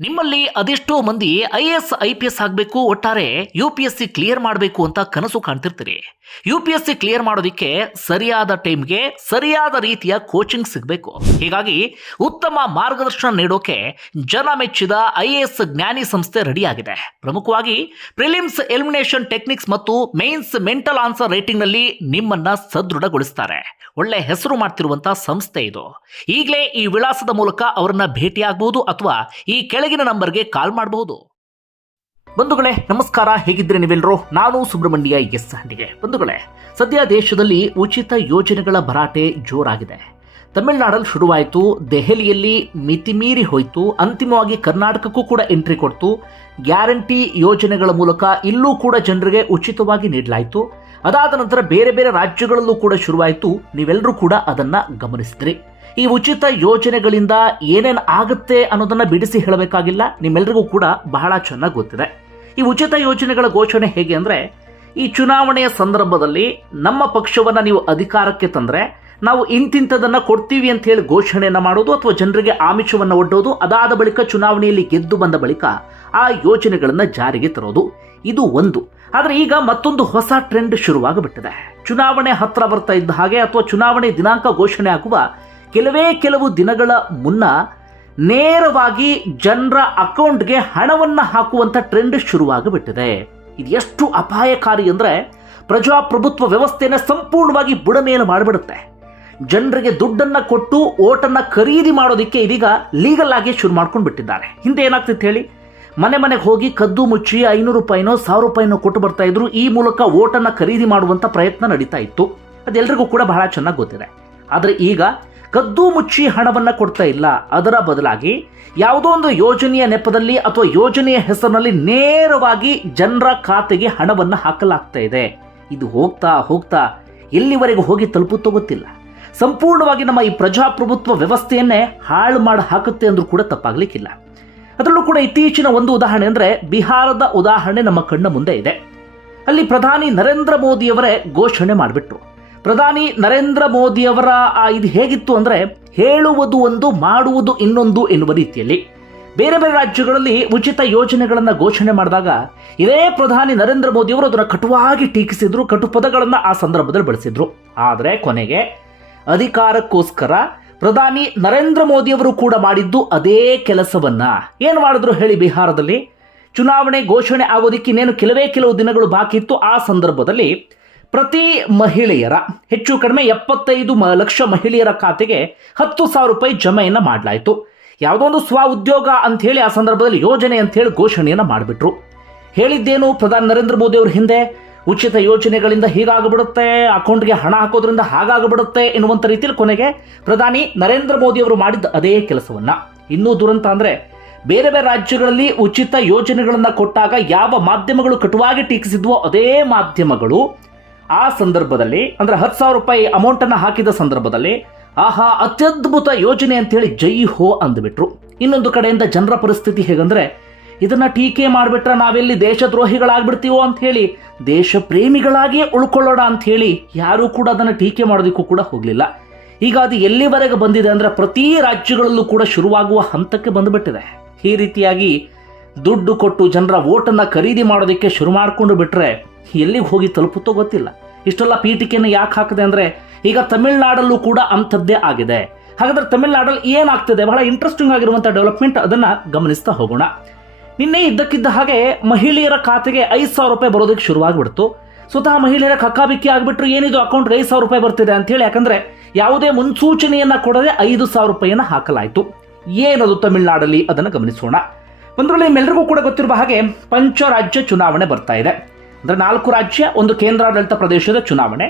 ನಿಮ್ಮಲ್ಲಿ ಅದೆಷ್ಟೋ ಮಂದಿ IAS IPS ಆಗಬೇಕು, ಒಟ್ಟಾರೆ UPSC ಕ್ಲಿಯರ್ ಮಾಡಬೇಕು ಅಂತ ಕನಸು ಕಾಣ್ತಿರ್ತೀರಿ. UPSC ಕ್ಲಿಯರ್ ಮಾಡೋದಕ್ಕೆ ಸರಿಯಾದ ಟೈಮ್ಗೆ ಸರಿಯಾದ ರೀತಿಯ ಕೋಚಿಂಗ್ ಸಿಗಬೇಕು. ಹೀಗಾಗಿ ಉತ್ತಮ ಮಾರ್ಗದರ್ಶನ ನೀಡೋಕೆ ಜನ ಮೆಚ್ಚಿದ IAS ಜ್ಞಾನಿ ಸಂಸ್ಥೆ ರೆಡಿಯಾಗಿದೆ. ಪ್ರಮುಖವಾಗಿ ಪ್ರಿಲಿಮ್ಸ್ ಎಲಿಮಿನೇಷನ್ ಟೆಕ್ನಿಕ್ಸ್ ಮತ್ತು ಮೇನ್ಸ್ ಮೆಂಟಲ್ ಆನ್ಸರ್ ರೈಟಿಂಗ್ ನಲ್ಲಿ ನಿಮ್ಮನ್ನ ಸದೃಢಗೊಳಿಸ್ತಾರೆ. ಒಳ್ಳೆ ಹೆಸರು ಮಾಡ್ತಿರುವಂತಹ ಸಂಸ್ಥೆ ಇದು. ಈಗಲೇ ಈ ವಿಳಾಸದ ಮೂಲಕ ಅವರನ್ನ ಭೇಟಿಯಾಗಬಹುದು ಅಥವಾ ಈ ಕೆಳಗಿನ ನಂಬರ್ಗೆ ಕಾಲ್ ಮಾಡಬಹುದು. ಬಂಧುಗಳೇ ನಮಸ್ಕಾರ, ಹೇಗಿದ್ರೆ ನೀವೆಲ್ಲರೂ? ನಾನು ಸುಬ್ರಹ್ಮಣ್ಯ ಎಸ್ ಹಂಡಿಗೆ. ಬಂಧುಗಳೇ, ಸದ್ಯ ದೇಶದಲ್ಲಿ ಉಚಿತ ಯೋಜನೆಗಳ ಭರಾಟೆ ಜೋರಾಗಿದೆ. ತಮಿಳುನಾಡಲ್ಲಿ ಶುರುವಾಯಿತು, ದೆಹಲಿಯಲ್ಲಿ ಮಿತಿಮೀರಿ ಹೋಯಿತು, ಅಂತಿಮವಾಗಿ ಕರ್ನಾಟಕಕ್ಕೂ ಕೂಡ ಎಂಟ್ರಿ ಕೊಡ್ತು. ಗ್ಯಾರಂಟಿ ಯೋಜನೆಗಳ ಮೂಲಕ ಇಲ್ಲೂ ಕೂಡ ಜನರಿಗೆ ಉಚಿತವಾಗಿ ನೀಡಲಾಯಿತು. ಅದಾದ ನಂತರ ಬೇರೆ ಬೇರೆ ರಾಜ್ಯಗಳಲ್ಲೂ ಕೂಡ ಶುರುವಾಯಿತು. ನೀವೆಲ್ಲರೂ ಕೂಡ ಅದನ್ನ ಗಮನಿಸಿದ್ರಿ. ಈ ಉಚಿತ ಯೋಜನೆಗಳಿಂದ ಏನೇನು ಆಗುತ್ತೆ ಅನ್ನೋದನ್ನ ಬಿಡಿಸಿ ಹೇಳಬೇಕಾಗಿಲ್ಲ, ನಿಮ್ಮೆಲ್ಲರಿಗೂ ಕೂಡ ಬಹಳ ಚೆನ್ನಾಗಿ ಗೊತ್ತಿದೆ. ಈ ಉಚಿತ ಯೋಜನೆಗಳ ಘೋಷಣೆ ಹೇಗೆ ಅಂದ್ರೆ, ಈ ಚುನಾವಣೆಯ ಸಂದರ್ಭದಲ್ಲಿ ನಮ್ಮ ಪಕ್ಷವನ್ನ ನೀವು ಅಧಿಕಾರಕ್ಕೆ ತಂದ್ರೆ ನಾವು ಇಂತಿಂಥದನ್ನ ಕೊಡ್ತೀವಿ ಅಂತ ಹೇಳಿ ಘೋಷಣೆಯನ್ನ ಮಾಡೋದು ಅಥವಾ ಜನರಿಗೆ ಆಮಿಷವನ್ನ ಒಡ್ಡೋದು. ಅದಾದ ಬಳಿಕ ಚುನಾವಣೆಯಲ್ಲಿ ಗೆದ್ದು ಬಂದ ಬಳಿಕ ಆ ಯೋಜನೆಗಳನ್ನ ಜಾರಿಗೆ ತರೋದು. ಇದು ಒಂದು. ಆದರೆ ಈಗ ಮತ್ತೊಂದು ಹೊಸ ಟ್ರೆಂಡ್ ಶುರುವಾಗಬಿಟ್ಟಿದೆ. ಚುನಾವಣೆ ಹತ್ರ ಬರ್ತಾ ಇದ್ದ ಹಾಗೆ ಅಥವಾ ಚುನಾವಣೆ ದಿನಾಂಕ ಘೋಷಣೆ ಆಗುವ ಕೆಲವು ದಿನಗಳ ಮುನ್ನ ನೇರವಾಗಿ ಜನರ ಅಕೌಂಟ್ಗೆ ಹಣವನ್ನ ಹಾಕುವಂತ ಟ್ರೆಂಡ್ ಶುರುವಾಗಬಿಟ್ಟಿದೆ. ಇದು ಎಷ್ಟು ಅಪಾಯಕಾರಿ ಅಂದ್ರೆ, ಪ್ರಜಾಪ್ರಭುತ್ವ ವ್ಯವಸ್ಥೆಯನ್ನ ಸಂಪೂರ್ಣವಾಗಿ ಬುಡಮೇಲು ಮಾಡಿಬಿಡುತ್ತೆ. ಜನರಿಗೆ ದುಡ್ಡನ್ನ ಕೊಟ್ಟು ಓಟನ್ನ ಖರೀದಿ ಮಾಡೋದಕ್ಕೆ ಇದೀಗ ಲೀಗಲ್ ಆಗಿ ಶುರು ಮಾಡ್ಕೊಂಡು ಬಿಟ್ಟಿದ್ದಾರೆ. ಹಿಂದೆ ಏನಾಗ್ತಿತ್ತು ಹೇಳಿ, ಮನೆಗೆ ಹೋಗಿ ಕದ್ದು ಮುಚ್ಚಿ 500 ರೂಪಾಯಿನೋ 1000 ರೂಪಾಯಿನೋ ಕೊಟ್ಟು ಬರ್ತಾ ಇದ್ರು. ಈ ಮೂಲಕ ಓಟನ್ನ ಖರೀದಿ ಮಾಡುವಂತ ಪ್ರಯತ್ನ ನಡೀತಾ ಇತ್ತು. ಅದೆಲ್ಲರಿಗೂ ಕೂಡ ಬಹಳ ಚೆನ್ನಾಗಿ ಗೊತ್ತಿದೆ. ಆದರೆ ಈಗ ಕದ್ದು ಮುಚ್ಚಿ ಹಣವನ್ನ ಕೊಡ್ತಾ ಇಲ್ಲ. ಅದರ ಬದಲಾಗಿ ಯಾವುದೋ ಒಂದು ಯೋಜನೆಯ ನೆಪದಲ್ಲಿ ಅಥವಾ ಯೋಜನೆಯ ಹೆಸರಿನಲ್ಲಿ ನೇರವಾಗಿ ಜನರ ಖಾತೆಗೆ ಹಣವನ್ನ ಹಾಕಲಾಗ್ತಾ ಇದೆ. ಇದು ಹೋಗ್ತಾ ಹೋಗ್ತಾ ಎಲ್ಲಿವರೆಗೂ ಹೋಗಿ ತಲುಪುತ್ತೋ ಗೊತ್ತಿಲ್ಲ. ಸಂಪೂರ್ಣವಾಗಿ ನಮ್ಮ ಈ ಪ್ರಜಾಪ್ರಭುತ್ವ ವ್ಯವಸ್ಥೆಯನ್ನೇ ಹಾಳು ಮಾಡಿ ಹಾಕುತ್ತೆ ಅಂದ್ರೂ ಕೂಡ ತಪ್ಪಾಗ್ಲಿಕ್ಕಿಲ್ಲ. ಅದರಲ್ಲೂ ಕೂಡ ಇತ್ತೀಚಿನ ಒಂದು ಉದಾಹರಣೆ ಅಂದ್ರೆ ಬಿಹಾರದ ಉದಾಹರಣೆ ನಮ್ಮ ಕಣ್ಣ ಮುಂದೆ ಇದೆ. ಅಲ್ಲಿ ಪ್ರಧಾನಿ ನರೇಂದ್ರ ಮೋದಿಯವರೇ ಘೋಷಣೆ ಮಾಡಿಬಿಟ್ರು. ಪ್ರಧಾನಿ ನರೇಂದ್ರ ಮೋದಿಯವರ ಇದು ಹೇಗಿತ್ತು ಅಂದ್ರೆ, ಹೇಳುವುದು ಒಂದು ಮಾಡುವುದು ಇನ್ನೊಂದು ಎನ್ನುವ ರೀತಿಯಲ್ಲಿ ಬೇರೆ ಬೇರೆ ರಾಜ್ಯಗಳಲ್ಲಿ ಉಚಿತ ಯೋಜನೆಗಳನ್ನ ಘೋಷಣೆ ಮಾಡಿದಾಗ ಇದೇ ಪ್ರಧಾನಿ ನರೇಂದ್ರ ಮೋದಿಯವರು ಅದನ್ನು ಕಟುವಾಗಿ ಟೀಕಿಸಿದ್ರು, ಕಟು ಪದಗಳನ್ನ ಆ ಸಂದರ್ಭದಲ್ಲಿ ಬಳಸಿದ್ರು. ಆದರೆ ಕೊನೆಗೆ ಅಧಿಕಾರಕ್ಕೋಸ್ಕರ ಪ್ರಧಾನಿ ನರೇಂದ್ರ ಮೋದಿಯವರು ಕೂಡ ಮಾಡಿದ್ದು ಅದೇ ಕೆಲಸವನ್ನ. ಏನು ಮಾಡಿದ್ರು ಹೇಳಿ? ಬಿಹಾರದಲ್ಲಿ ಚುನಾವಣೆ ಘೋಷಣೆ ಆಗೋದಕ್ಕೆ ಇನ್ನೇನು ಕೆಲವು ದಿನಗಳು ಬಾಕಿ ಇತ್ತು. ಆ ಸಂದರ್ಭದಲ್ಲಿ ಪ್ರತಿ ಮಹಿಳೆಯರ ಹೆಚ್ಚು ಕಡಿಮೆ 75 ಲಕ್ಷ ಮಹಿಳೆಯರ ಖಾತೆಗೆ 10,000 ರೂಪಾಯಿ ಜಮೆಯನ್ನ ಮಾಡಲಾಯಿತು. ಯಾವುದೋ ಒಂದು ಸ್ವ ಉದ್ಯೋಗ ಅಂತ ಹೇಳಿ ಆ ಸಂದರ್ಭದಲ್ಲಿ ಯೋಜನೆ ಅಂತ ಹೇಳಿ ಘೋಷಣೆಯನ್ನ ಮಾಡಿಬಿಟ್ರು. ಹೇಳಿದ್ದೇನು ಪ್ರಧಾನಿ ನರೇಂದ್ರ ಮೋದಿ ಅವರು ಹಿಂದೆ, ಉಚಿತ ಯೋಜನೆಗಳಿಂದ ಹೀಗಾಗ್ಬಿಡುತ್ತೆ, ಅಕೌಂಟ್ಗೆ ಹಣ ಹಾಕೋದ್ರಿಂದ ಹಾಗಾಗ್ಬಿಡುತ್ತೆ ಎನ್ನುವಂತ ರೀತಿಯಲ್ಲಿ ಕೊನೆಗೆ ಪ್ರಧಾನಿ ನರೇಂದ್ರ ಮೋದಿ ಅವರು ಮಾಡಿದ್ದ ಅದೇ ಕೆಲಸವನ್ನ. ಇನ್ನೂ ದುರಂತ ಅಂದ್ರೆ, ಬೇರೆ ಬೇರೆ ರಾಜ್ಯಗಳಲ್ಲಿ ಉಚಿತ ಯೋಜನೆಗಳನ್ನ ಕೊಟ್ಟಾಗ ಯಾವ ಮಾಧ್ಯಮಗಳು ಕಟುವಾಗಿ ಟೀಕಿಸಿದ್ವೋ ಅದೇ ಮಾಧ್ಯಮಗಳು ಆ ಸಂದರ್ಭದಲ್ಲಿ ಅಂದ್ರೆ 10,000 ರೂಪಾಯಿ ಅಮೌಂಟ್ ಅನ್ನ ಹಾಕಿದ ಸಂದರ್ಭದಲ್ಲಿ ಆಹಾ ಅತ್ಯದ್ಭುತ ಯೋಜನೆ ಅಂತ ಹೇಳಿ ಜೈ ಹೋ ಅಂದ್ಬಿಟ್ರು. ಇನ್ನೊಂದು ಕಡೆಯಿಂದ ಜನರ ಪರಿಸ್ಥಿತಿ ಹೇಗಂದ್ರೆ, ಇದನ್ನ ಟೀಕೆ ಮಾಡಿಬಿಟ್ರೆ ನಾವೆಲ್ಲಿ ದೇಶದ್ರೋಹಿಗಳಾಗ್ಬಿಡ್ತೀವೋ ಅಂತ ಹೇಳಿ ದೇಶ ಪ್ರೇಮಿಗಳಾಗಿಯೇ ಉಳ್ಕೊಳ್ಳೋಣ ಅಂತ ಹೇಳಿ ಯಾರೂ ಕೂಡ ಅದನ್ನು ಟೀಕೆ ಮಾಡೋದಕ್ಕೂ ಕೂಡ ಹೋಗ್ಲಿಲ್ಲ. ಈಗ ಅದು ಎಲ್ಲಿವರೆಗೆ ಬಂದಿದೆ ಅಂದ್ರೆ, ಪ್ರತಿ ರಾಜ್ಯಗಳಲ್ಲೂ ಕೂಡ ಶುರುವಾಗುವ ಹಂತಕ್ಕೆ ಬಂದುಬಿಟ್ಟಿದೆ. ಈ ರೀತಿಯಾಗಿ ದುಡ್ಡು ಕೊಟ್ಟು ಜನರ ಓಟನ್ನ ಖರೀದಿ ಮಾಡೋದಕ್ಕೆ ಶುರು ಮಾಡಿಕೊಂಡು ಬಿಟ್ರೆ ಎಲ್ಲಿಗೆ ಹೋಗಿ ತಲುಪುತ್ತೋ ಗೊತ್ತಿಲ್ಲ. ಇಷ್ಟೆಲ್ಲ ಪೀಠಿಕೆಯನ್ನು ಯಾಕೆ ಹಾಕಿದೆ ಅಂದ್ರೆ, ಈಗ ತಮಿಳುನಾಡಲ್ಲೂ ಕೂಡ ಅಂಥದ್ದೇ ಆಗಿದೆ. ಹಾಗಾದ್ರೆ ತಮಿಳುನಾಡಲ್ಲಿ ಏನಾಗ್ತಿದೆ? ಬಹಳ ಇಂಟ್ರೆಸ್ಟಿಂಗ್ ಆಗಿರುವಂಥ ಡೆವಲಪ್ಮೆಂಟ್, ಅದನ್ನ ಗಮನಿಸ್ತಾ ಹೋಗೋಣ. ನಿನ್ನೆ ಇದ್ದಕ್ಕಿದ್ದ ಹಾಗೆ ಮಹಿಳೆಯರ ಖಾತೆಗೆ 5,000 ರೂಪಾಯಿ ಬರೋದಕ್ಕೆ ಶುರುವಾಗ್ಬಿಡ್ತು. ಸ್ವತಃ ಮಹಿಳೆಯರ ಕಕ್ಕಾಬಿಕ್ಕಿ ಆಗ್ಬಿಟ್ರು, ಏನಿದು ಅಕೌಂಟ್ಗೆ 5,000 ರೂಪಾಯಿ ಬರ್ತಿದೆ ಅಂತ ಹೇಳಿ. ಯಾಕಂದ್ರೆ ಯಾವುದೇ ಮುನ್ಸೂಚನೆಯನ್ನ ಕೊಡದೆ 5,000 ರೂಪಾಯಿಯನ್ನ ಹಾಕಲಾಯಿತು. ಏನದು ತಮಿಳುನಾಡಲ್ಲಿ, ಅದನ್ನು ಗಮನಿಸೋಣ. ಒಂದರಲ್ಲಿ ನಿಮ್ಮೆಲ್ಲರಿಗೂ ಕೂಡ ಗೊತ್ತಿರುವ ಹಾಗೆ ಪಂಚರಾಜ್ಯ ಚುನಾವಣೆ ಬರ್ತಾ ಇದೆ. ಅಂದ್ರೆ 4 ರಾಜ್ಯ, ಒಂದು ಕೇಂದ್ರಾಡಳಿತ ಪ್ರದೇಶದ ಚುನಾವಣೆ.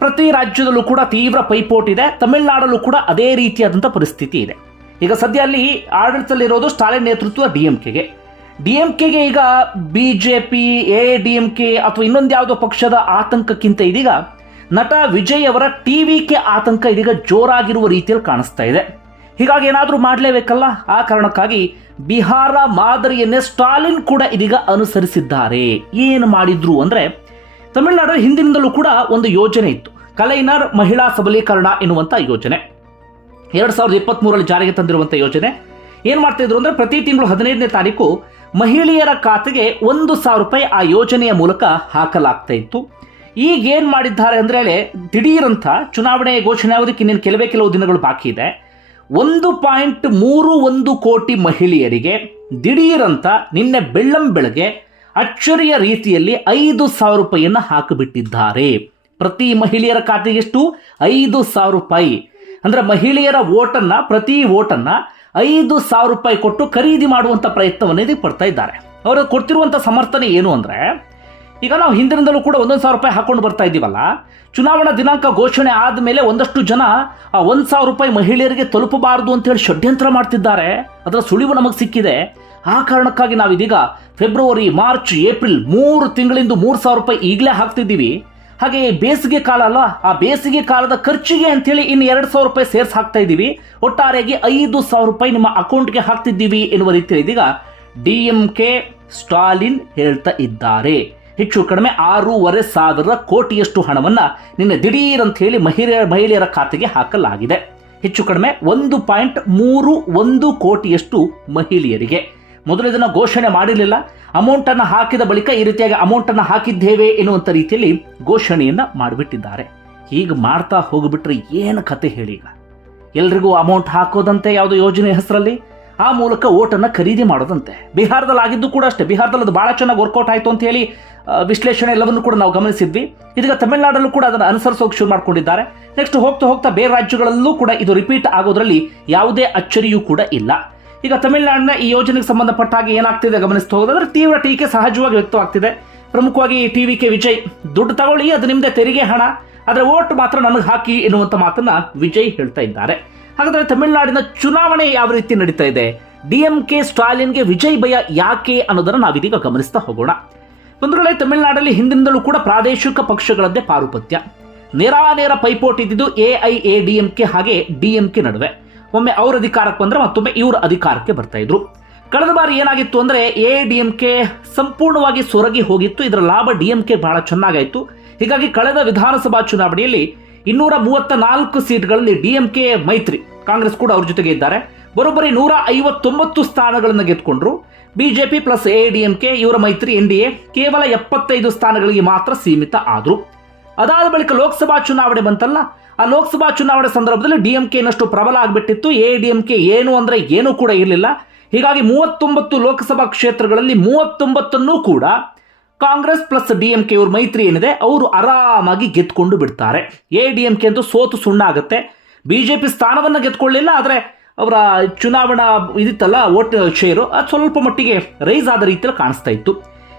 ಪ್ರತಿ ರಾಜ್ಯದಲ್ಲೂ ಕೂಡ ತೀವ್ರ ಪೈಪೋಟಿ ಇದೆ. ತಮಿಳುನಾಡಲ್ಲೂ ಕೂಡ ಅದೇ ರೀತಿಯಾದಂಥ ಪರಿಸ್ಥಿತಿ ಇದೆ. ಈಗ ಸದ್ಯ ಅಲ್ಲಿ ಆಡಳಿತದಲ್ಲಿರೋದು ಸ್ಟಾಲಿನ್ ನೇತೃತ್ವದ ಡಿಎಂಕೆಗೆ ಈಗ ಬಿಜೆಪಿ, ADMK ಅಥವಾ ಇನ್ನೊಂದು ಯಾವುದೋ ಪಕ್ಷದ ಆತಂಕಕ್ಕಿಂತ ಇದೀಗ ನಟ ವಿಜಯ್ ಅವರ TVK ಆತಂಕ ಇದೀಗ ಜೋರಾಗಿರುವ ರೀತಿಯಲ್ಲಿ ಕಾಣಿಸ್ತಾ ಇದೆ. ಹೀಗಾಗಿ ಏನಾದರೂ ಮಾಡಲೇಬೇಕಲ್ಲ. ಆ ಕಾರಣಕ್ಕಾಗಿ ಬಿಹಾರ ಮಾದರಿಯನ್ನೇ ಸ್ಟಾಲಿನ್ ಕೂಡ ಇದೀಗ ಅನುಸರಿಸಿದ್ದಾರೆ. ಏನು ಮಾಡಿದ್ರು ಅಂದ್ರೆ, ತಮಿಳುನಾಡು ಹಿಂದಿನಿಂದಲೂ ಕೂಡ ಒಂದು ಯೋಜನೆ ಇತ್ತು, ಕಲೈನರ್ ಮಹಿಳಾ ಸಬಲೀಕರಣ ಎನ್ನುವಂತ ಯೋಜನೆ. 2023ರಲ್ಲಿ ಜಾರಿಗೆ ತಂದಿರುವಂತಹ ಯೋಜನೆ. ಏನ್ ಮಾಡ್ತಾ ಇದ್ರು ಅಂದ್ರೆ ಪ್ರತಿ ತಿಂಗಳು 15ನೇ ತಾರೀಕು ಮಹಿಳೆಯರ ಖಾತೆಗೆ 1,000 ರೂಪಾಯಿ ಆ ಯೋಜನೆಯ ಮೂಲಕ ಹಾಕಲಾಗ್ತಾ ಇತ್ತು. ಈಗ ಏನ್ ಮಾಡಿದ್ದಾರೆ ಅಂದ್ರೆ ದಿಢೀರಂತ ಚುನಾವಣೆ ಘೋಷಣೆ ಆಗೋದಕ್ಕೆ ಇನ್ನೇನು ಕೆಲವು ದಿನಗಳು ಬಾಕಿ ಇದೆ. 1.31 ಕೋಟಿ ಮಹಿಳೆಯರಿಗೆ ದಿಢೀರಂತ ನಿನ್ನೆ ಬೆಳ್ಳಂಬೆಳಗ್ಗೆ ಅಚ್ಚರಿಯ ರೀತಿಯಲ್ಲಿ 5,000 ರೂಪಾಯಿಯನ್ನು ಹಾಕಿಬಿಟ್ಟಿದ್ದಾರೆ. ಪ್ರತಿ ಮಹಿಳೆಯರ ಖಾತೆಗೆ ಎಷ್ಟು? 5,000 ರೂಪಾಯಿ. ಅಂದ್ರೆ ಮಹಿಳೆಯರ ಪ್ರತಿ ಓಟನ್ನ 5,000 ರೂಪಾಯಿ ಕೊಟ್ಟು ಖರೀದಿ ಮಾಡುವಂತ ಪ್ರಯತ್ನವನ್ನು ಇದಕ್ಕೆ ಪಡ್ತಾ ಇದ್ದಾರೆ. ಅವರು ಕೊಡ್ತಿರುವಂತ ಸಮರ್ಥನೆ ಏನು ಅಂದ್ರೆ, ಈಗ ನಾವು ಹಿಂದಿನಿಂದಲೂ ಕೂಡ 1,000 ರೂಪಾಯಿ ಹಾಕೊಂಡು ಬರ್ತಾ ಇದ್ದೀವಲ್ಲ, ಚುನಾವಣಾ ದಿನಾಂಕ ಘೋಷಣೆ ಆದಮೇಲೆ ಒಂದಷ್ಟು ಜನ 1,000 ರೂಪಾಯಿ ಮಹಿಳೆಯರಿಗೆ ತಲುಪಬಾರದು ಅಂತ ಹೇಳಿ ಷಡ್ಯಂತ್ರ ಮಾಡ್ತಿದ್ದಾರೆ. ಅದರ ಸುಳಿವು ನಮಗೆ ಸಿಕ್ಕಿದೆ. ಆ ಕಾರಣಕ್ಕಾಗಿ ನಾವಿದೀಗ ಫೆಬ್ರವರಿ, ಮಾರ್ಚ್, ಏಪ್ರಿಲ್ 3 ತಿಂಗಳಿಂದ 3,000 ರೂಪಾಯಿ ಈಗಲೇ ಹಾಕ್ತಿದ್ದೀವಿ. ಹಾಗೆ ಬೇಸಿಗೆ ಕಾಲ ಅಲ್ಲ, ಆ ಬೇಸಿಗೆ ಕಾಲದ ಖರ್ಚಿಗೆ ಅಂತೇಳಿ ಇನ್ನು 2,000 ರೂಪಾಯಿ ಸೇರ್ಸ್ ಹಾಕ್ತಾ ಇದ್ದೀವಿ. ಒಟ್ಟಾರೆಯಾಗಿ 5,000 ರೂಪಾಯಿ ನಿಮ್ಮ ಅಕೌಂಟ್ಗೆ ಹಾಕ್ತಿದ್ದೀವಿ ಎನ್ನುವ ರೀತಿಯಲ್ಲಿ ಇದೀಗ DMK ಸ್ಟಾಲಿನ್ ಹೇಳ್ತಾ ಇದ್ದಾರೆ. ಹೆಚ್ಚು ಕಡಿಮೆ 6,500 ಕೋಟಿಯಷ್ಟು ಹಣವನ್ನ ನಿನ್ನೆ ದಿಢೀರ್ ಅಂತ ಹೇಳಿ ಮಹಿಳೆಯರ ಖಾತೆಗೆ ಹಾಕಲಾಗಿದೆ. ಹೆಚ್ಚು ಕಡಿಮೆ 1.31 ಕೋಟಿಯಷ್ಟು ಮಹಿಳೆಯರಿಗೆ. ಮೊದಲು ಇದನ್ನು ಘೋಷಣೆ ಮಾಡಿರಲಿಲ್ಲ. ಅಮೌಂಟ್ ಅನ್ನು ಹಾಕಿದ ಬಳಿಕ ಈ ರೀತಿಯಾಗಿ ಅಮೌಂಟ್ ಅನ್ನು ಹಾಕಿದ್ದೇವೆ ಎನ್ನುವಂತ ರೀತಿಯಲ್ಲಿ ಘೋಷಣೆಯನ್ನ ಮಾಡಿಬಿಟ್ಟಿದ್ದಾರೆ. ಹೀಗೆ ಮಾಡ್ತಾ ಹೋಗ್ಬಿಟ್ರೆ ಏನು ಕತೆ ಹೇಳಿ. ಈಗ ಎಲ್ರಿಗೂ ಅಮೌಂಟ್ ಹಾಕೋದಂತೆ ಯಾವುದೋ ಯೋಜನೆ ಹೆಸರಲ್ಲಿ, ಆ ಮೂಲಕ ಓಟನ್ನು ಖರೀದಿ ಮಾಡೋದಂತೆ. ಬಿಹಾರದಲ್ಲಿ ಆಗಿದ್ದು ಕೂಡ ಅಷ್ಟೇ. ಬಿಹಾರದಲ್ಲಿ ಅದು ಬಹಳ ಚೆನ್ನಾಗಿ ವರ್ಕೌಟ್ ಆಯಿತು ಅಂತ ಹೇಳಿ ವಿಶ್ಲೇಷಣೆ ಎಲ್ಲವನ್ನು ಕೂಡ ನಾವು ಗಮನಿಸಿದ್ವಿ. ಇದೀಗ ತಮಿಳುನಾಡಲ್ಲೂ ಕೂಡ ಅದನ್ನು ಅನುಸರಿಸೋಕೆ ಶುರು ಮಾಡ್ಕೊಂಡಿದ್ದಾರೆ. ನೆಕ್ಸ್ಟ್ ಹೋಗ್ತಾ ಬೇರೆ ರಾಜ್ಯಗಳಲ್ಲೂ ಕೂಡ ಇದು ರಿಪೀಟ್ ಆಗೋದ್ರಲ್ಲಿ ಯಾವುದೇ ಅಚ್ಚರಿಯೂ ಕೂಡ ಇಲ್ಲ. ಈಗ ತಮಿಳುನಾಡಿನ ಈ ಯೋಜನೆಗೆ ಸಂಬಂಧಪಟ್ಟ ಹಾಗೆ ಏನಾಗ್ತಿದೆ ಗಮನಿಸ್ತಾ ಹೋಗೋದಾದ್ರೆ ತೀವ್ರ ಟೀಕೆ ಸಹಜವಾಗಿ ವ್ಯಕ್ತವಾಗ್ತಿದೆ. ಪ್ರಮುಖವಾಗಿ TVK ವಿಜಯ್, ದುಡ್ಡು ತಗೊಳ್ಳಿ, ಅದು ನಿಮ್ಮದೇ ತೆರಿಗೆ ಹಣ, ಆದರೆ ಓಟ್ ಮಾತ್ರ ನನಗೆ ಹಾಕಿ ಎನ್ನುವಂತ ಮಾತನ್ನ ವಿಜಯ್ ಹೇಳ್ತಾ ಇದ್ದಾರೆ. ಹಾಗಾದ್ರೆ ತಮಿಳುನಾಡಿನ ಚುನಾವಣೆ ಯಾವ ರೀತಿ ನಡೀತಾ ಇದೆ? DMK ಸ್ಟಾಲಿನ್ಗೆ ವಿಜಯ್ ಭಯ ಯಾಕೆ ಅನ್ನೋದನ್ನ ನಾವಿದೀಗ ಗಮನಿಸ್ತಾ ಹೋಗೋಣ. ಬಂಧುಗಳೇ, ತಮಿಳುನಾಡಲ್ಲಿ ಹಿಂದಿನಿಂದಲೂ ಕೂಡ ಪ್ರಾದೇಶಿಕ ಪಕ್ಷಗಳದ್ದೇ ಪಾರುಪತ್ಯ. ನೇರ ಪೈಪೋಟಿ ಇದ್ದಿದ್ದು AIADMK ಹಾಗೆ DMK ನಡುವೆ. ಒಮ್ಮೆ ಅವ್ರ ಅಧಿಕಾರಕ್ಕೆ ಬಂದ್ರೆ ಮತ್ತೊಮ್ಮೆ ಇವ್ರ ಅಧಿಕಾರಕ್ಕೆ ಬರ್ತಾ ಇದ್ರು. ಕಳೆದ ಬಾರಿ ಏನಾಗಿತ್ತು ಅಂದ್ರೆ AIADMK ಸಂಪೂರ್ಣವಾಗಿ ಸೊರಗಿ ಹೋಗಿತ್ತು. ಇದರ ಲಾಭ DMK ಬಹಳ ಚೆನ್ನಾಗಾಯಿತು. ಹೀಗಾಗಿ ಕಳೆದ ವಿಧಾನಸಭಾ ಚುನಾವಣೆಯಲ್ಲಿ 234 ಸೀಟ್ಗಳಲ್ಲಿ DMK ಮೈತ್ರಿ, ಕಾಂಗ್ರೆಸ್ ಕೂಡ ಅವ್ರ ಜೊತೆಗೆ ಇದ್ದಾರೆ, ಬರೋಬ್ಬರಿ 159 ಸ್ಥಾನಗಳನ್ನು ಗೆದ್ಕೊಂಡ್ರು. ಬಿಜೆಪಿ ಪ್ಲಸ್ AIADMK ಇವರ ಮೈತ್ರಿ NDA ಕೇವಲ 75 ಸ್ಥಾನಗಳಿಗೆ ಮಾತ್ರ ಸೀಮಿತ ಆದ್ರು. ಅದಾದ ಬಳಿಕ ಲೋಕಸಭಾ ಚುನಾವಣೆ ಬಂತಲ್ಲ, ಆ ಲೋಕಸಭಾ ಚುನಾವಣೆ ಸಂದರ್ಭದಲ್ಲಿ DMK ಇನ್ನಷ್ಟು ಪ್ರಬಲ ಆಗಿಬಿಟ್ಟಿತ್ತು. AIADMK ಏನು ಅಂದ್ರೆ ಏನೂ ಕೂಡ ಇರಲಿಲ್ಲ. ಹೀಗಾಗಿ 39 ಲೋಕಸಭಾ ಕ್ಷೇತ್ರಗಳಲ್ಲಿ 39 ಕೂಡ ಕಾಂಗ್ರೆಸ್ ಪ್ಲಸ್ DMK ಇವ್ರ ಮೈತ್ರಿ ಏನಿದೆ ಅವರು ಆರಾಮಾಗಿ ಗೆದ್ಕೊಂಡು ಬಿಡ್ತಾರೆ. AIADMK ಅಂತೂ ಸೋತು ಸುಣ್ಣಾಗುತ್ತೆ. ಬಿಜೆಪಿ ಸ್ಥಾನವನ್ನು ಗೆದ್ಕೊಳ್ಳಿಲ್ಲ, ಆದರೆ ಅವರ ಚುನಾವಣಾ ಇದಿತ್ತಲ್ಲ ವೋಟ್ ಶೇರು ಅದು ಸ್ವಲ್ಪ ಮಟ್ಟಿಗೆ ರೈಸ್ ಆದ ರೀತಿಯಲ್ಲಿ ಕಾಣಿಸ್ತಾ ಇತ್ತು.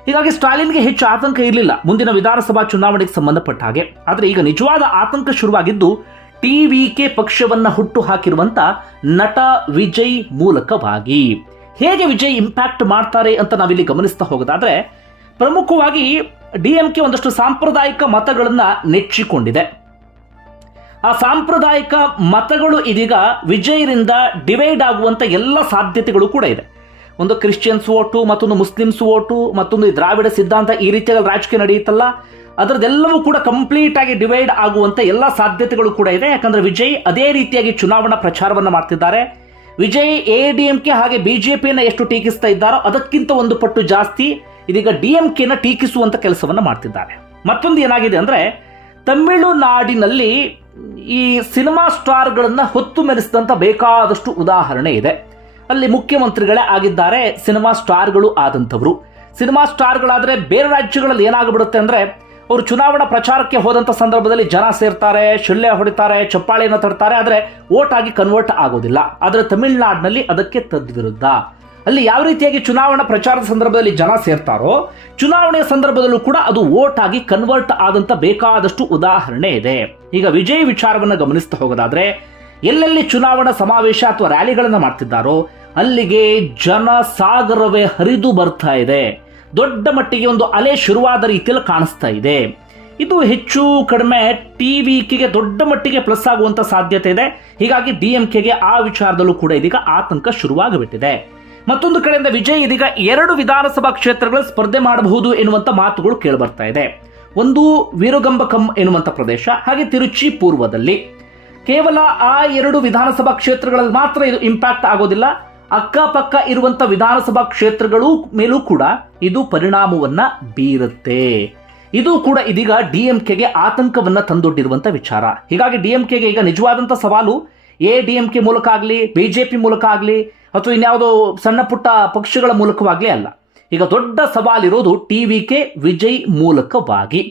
ಹೀಗಾಗಿ ಸ್ಟಾಲಿನ್ಗೆ ಹೆಚ್ಚು ಆತಂಕ ಇರಲಿಲ್ಲ ಮುಂದಿನ ವಿಧಾನಸಭಾ ಚುನಾವಣೆಗೆ ಸಂಬಂಧಪಟ್ಟ ಹಾಗೆ. ಆದರೆ ಈಗ ನಿಜವಾದ ಆತಂಕ ಶುರುವಾಗಿದ್ದು TVK ಪಕ್ಷವನ್ನ ಹುಟ್ಟು ಹಾಕಿರುವಂತ ನಟ ವಿಜಯ್ ಮೂಲಕವಾಗಿ. ಹೇಗೆ ವಿಜಯ್ ಇಂಪ್ಯಾಕ್ಟ್ ಮಾಡ್ತಾರೆ ಅಂತ ನಾವಿಲ್ಲಿ ಗಮನಿಸ್ತಾ ಹೋಗೋದಾದ್ರೆ, ಪ್ರಮುಖವಾಗಿ DMK ಒಂದಷ್ಟು ಸಾಂಪ್ರದಾಯಿಕ ಮತಗಳನ್ನ ನೆಚ್ಚಿಕೊಂಡಿದೆ. ಆ ಸಾಂಪ್ರದಾಯಿಕ ಮತಗಳು ಇದೀಗ ವಿಜಯರಿಂದ ಡಿವೈಡ್ ಆಗುವಂತ ಎಲ್ಲ ಸಾಧ್ಯತೆಗಳು ಕೂಡ ಇದೆ. ಒಂದು ಕ್ರಿಶ್ಚಿಯನ್ಸ್ ಓಟು, ಮತ್ತೊಂದು ಮುಸ್ಲಿಮ್ಸ್ ಓಟು, ಮತ್ತೊಂದು ದ್ರಾವಿಡ ಸಿದ್ಧಾಂತ, ಈ ರೀತಿಯಾಗಿ ರಾಜಕೀಯ ನಡೆಯುತ್ತಲ್ಲ, ಅದರದೆಲ್ಲವೂ ಕೂಡ ಕಂಪ್ಲೀಟ್ ಆಗಿ ಡಿವೈಡ್ ಆಗುವಂತ ಎಲ್ಲ ಸಾಧ್ಯತೆಗಳು ಕೂಡ ಇದೆ. ಯಾಕಂದ್ರೆ ವಿಜಯ್ ಅದೇ ರೀತಿಯಾಗಿ ಚುನಾವಣಾ ಪ್ರಚಾರವನ್ನ ಮಾಡ್ತಿದ್ದಾರೆ. ವಿಜಯ್ AIADMK ಹಾಗೆ ಬಿಜೆಪಿಯನ್ನ ಎಷ್ಟು ಟೀಕಿಸ್ತಾ ಇದ್ದಾರೋ ಅದಕ್ಕಿಂತ ಒಂದು ಪಟ್ಟು ಜಾಸ್ತಿ ಇದೀಗ DMKನ ಟೀಕಿಸುವಂತ ಕೆಲಸವನ್ನ ಮಾಡ್ತಿದ್ದಾರೆ. ಮತ್ತೊಂದು ಏನಾಗಿದೆ ಅಂದ್ರೆ, ತಮಿಳುನಾಡಿನಲ್ಲಿ ಈ ಸಿನಿಮಾ ಸ್ಟಾರ್ಗಳನ್ನ ಹೊತ್ತು ಮೆರೆಸಿದಂತ ಬೇಕಾದಷ್ಟು ಉದಾಹರಣೆ ಇದೆ. ಅಲ್ಲಿ ಮುಖ್ಯಮಂತ್ರಿಗಳೇ ಆಗಿದ್ದಾರೆ ಸಿನಿಮಾ ಸ್ಟಾರ್ಗಳು ಆದಂಥವ್ರು. ಸಿನಿಮಾ ಸ್ಟಾರ್ಗಳಾದ್ರೆ ಬೇರೆ ರಾಜ್ಯಗಳಲ್ಲಿ ಏನಾಗ್ಬಿಡುತ್ತೆ ಅಂದ್ರೆ, ಅವರು ಚುನಾವಣಾ ಪ್ರಚಾರಕ್ಕೆ ಹೋದಂಥ ಸಂದರ್ಭದಲ್ಲಿ ಜನ ಸೇರ್ತಾರೆ, ಶಿಳ್ಳೆ ಹೊಡಿತಾರೆ, ಚಪ್ಪಾಳೆಯನ್ನು ತಡ್ತಾರೆ, ಆದರೆ ವೋಟ್ ಆಗಿ ಕನ್ವರ್ಟ್ ಆಗೋದಿಲ್ಲ. ಆದರೆ ತಮಿಳುನಾಡಿನಲ್ಲಿ ಅದಕ್ಕೆ ತದ್ವಿರುದ್ಧ. ಅಲ್ಲಿ ಯಾವ ರೀತಿಯಾಗಿ ಚುನಾವಣಾ ಪ್ರಚಾರದ ಸಂದರ್ಭದಲ್ಲಿ ಜನ ಸೇರ್ತಾರೋ, ಚುನಾವಣೆಯ ಸಂದರ್ಭದಲ್ಲೂ ಕೂಡ ಅದು ವೋಟ್ ಆಗಿ ಕನ್ವರ್ಟ್ ಆದಂತ ಬೇಕಾದಷ್ಟು ಉದಾಹರಣೆ ಇದೆ. ಈಗ ವಿಜಯ್ ವಿಚಾರವನ್ನು ಗಮನಿಸ್ತಾ ಹೋಗೋದಾದ್ರೆ, ಎಲ್ಲೆಲ್ಲಿ ಚುನಾವಣಾ ಸಮಾವೇಶ ಅಥವಾ ರ್ಯಾಲಿಗಳನ್ನು ಮಾಡ್ತಿದ್ದಾರೋ ಅಲ್ಲಿಗೆ ಜನ ಸಾಗರವೇ ಹರಿದು ಬರ್ತಾ ಇದೆ. ದೊಡ್ಡ ಮಟ್ಟಿಗೆ ಒಂದು ಅಲೆ ಶುರುವಾದ ರೀತಿಯಲ್ಲಿ ಕಾಣಿಸ್ತಾ ಇದೆ. ಇದು ಹೆಚ್ಚು ಕಡಿಮೆ TVKಗೆ ದೊಡ್ಡ ಮಟ್ಟಿಗೆ ಪ್ಲಸ್ ಆಗುವಂತ ಸಾಧ್ಯತೆ ಇದೆ. ಹೀಗಾಗಿ DMKಗೆ ಆ ವಿಚಾರದಲ್ಲೂ ಕೂಡ ಇದೀಗ ಆತಂಕ ಶುರುವಾಗಿಬಿಟ್ಟಿದೆ. ಮತ್ತೊಂದು ಕಡೆಯಿಂದ ವಿಜಯ್ ಇದೀಗ 2 ವಿಧಾನಸಭಾ ಕ್ಷೇತ್ರಗಳ ಸ್ಪರ್ಧೆ ಮಾಡಬಹುದು ಎನ್ನುವಂತ ಮಾತುಗಳು ಕೇಳಿಬರ್ತಾ ಇದೆ. ಒಂದು ವೀರಗಂಬಕಂ ಎನ್ನುವಂತ ಪ್ರದೇಶ, ಹಾಗೆ ತಿರುಚಿ ಪೂರ್ವದಲ್ಲಿ. ಕೇವಲ ಆ 2 ವಿಧಾನಸಭಾ ಕ್ಷೇತ್ರಗಳಲ್ಲಿ ಮಾತ್ರ ಇದು ಇಂಪ್ಯಾಕ್ಟ್ ಆಗೋದಿಲ್ಲ. ಅಕ್ಕಪಕ್ಕ ಇರುವಂತ ವಿಧಾನಸಭಾ ಕ್ಷೇತ್ರಗಳು ಮೇಲೂ ಕೂಡ ಇದು ಪರಿಣಾಮವನ್ನ ಬೀರುತ್ತೆ. ಇದು ಕೂಡ ಇದೀಗ ಡಿಎಂಕೆಗೆ ಆತಂಕವನ್ನ ತಂದೊಡ್ಡಿರುವಂತ ವಿಚಾರ. ಹೀಗಾಗಿ ಡಿಎಂಕೆಗೆ ಈಗ ನಿಜವಾದಂತ ಸವಾಲು ಎಡಿಎಂಕೆ ಮೂಲಕ ಆಗಲಿ, ಬಿಜೆಪಿ ಮೂಲಕ ಆಗಲಿ, ಅಥವಾ ಇನ್ಯಾವುದೋ ಸಣ್ಣ ಪುಟ್ಟ ಪಕ್ಷಗಳ ಮೂಲಕವಾಗಲಿ ಅಲ್ಲ. ಈಗ ದೊಡ್ಡ ಸವಾಲಿರೋದು ಟಿವಿಕೆ ವಿಜಯ್ ಮೂಲಕವಾಗಿ.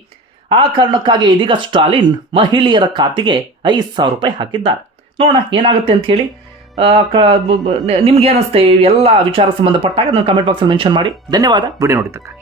ಆ ಕಾರಣಕ್ಕಾಗಿ ಇದೀಗ ಸ್ಟಾಲಿನ್ ಮಹಿಳೆಯರ ಖಾತೆಗೆ 5,000 ರೂಪಾಯಿ ಹಾಕಿದ್ದಾರೆ. ನೋಡೋಣ ಏನಾಗುತ್ತೆ ಅಂತ ಹೇಳಿ. ನಿಮ್ಗೆ ಏನಿಸುತ್ತೆ ಎಲ್ಲ ವಿಚಾರ ಸಂಬಂಧಪಟ್ಟಾಗ ನನ್ನ ಕಮೆಂಟ್ ಬಾಕ್ಸಲ್ಲಿ ಮೆನ್ಷನ್ ಮಾಡಿ. ಧನ್ಯವಾದ ವಿಡಿಯೋ ನೋಡಿದ್ದಕ್ಕೆ.